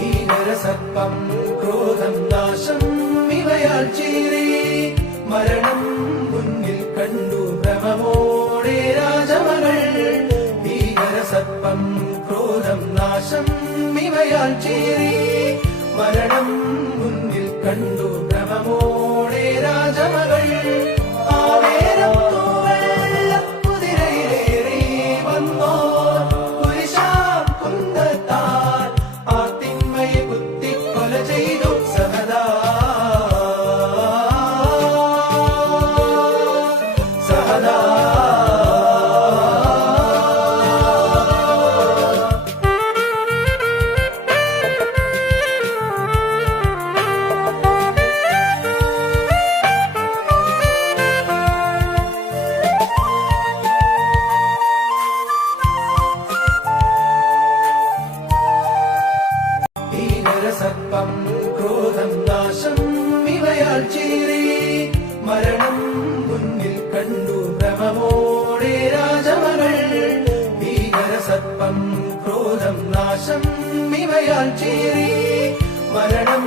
ഭീകരസർപ്പം ക്രോധം നാശം ഇവയാൽ ചീറി. മരണം മുന്നിൽ കണ്ടു ഭ്രമമോടെ രാജമകൾ. ഭീകരസർപ്പം ക്രോധം നാശം ഇവയാൽ ചീറി. മരണം മുന്നിൽ കണ്ടു സർപ്പം ക്രോധം നാശം ഇവയാൽ ചീറി. മരണം മുന്നിൽ കണ്ടു ഭ്രമമോടെ രാജമകൾ. ഭീകര സർപ്പം ക്രോധം നാശം ഇവയാൽ ചീറി. മരണം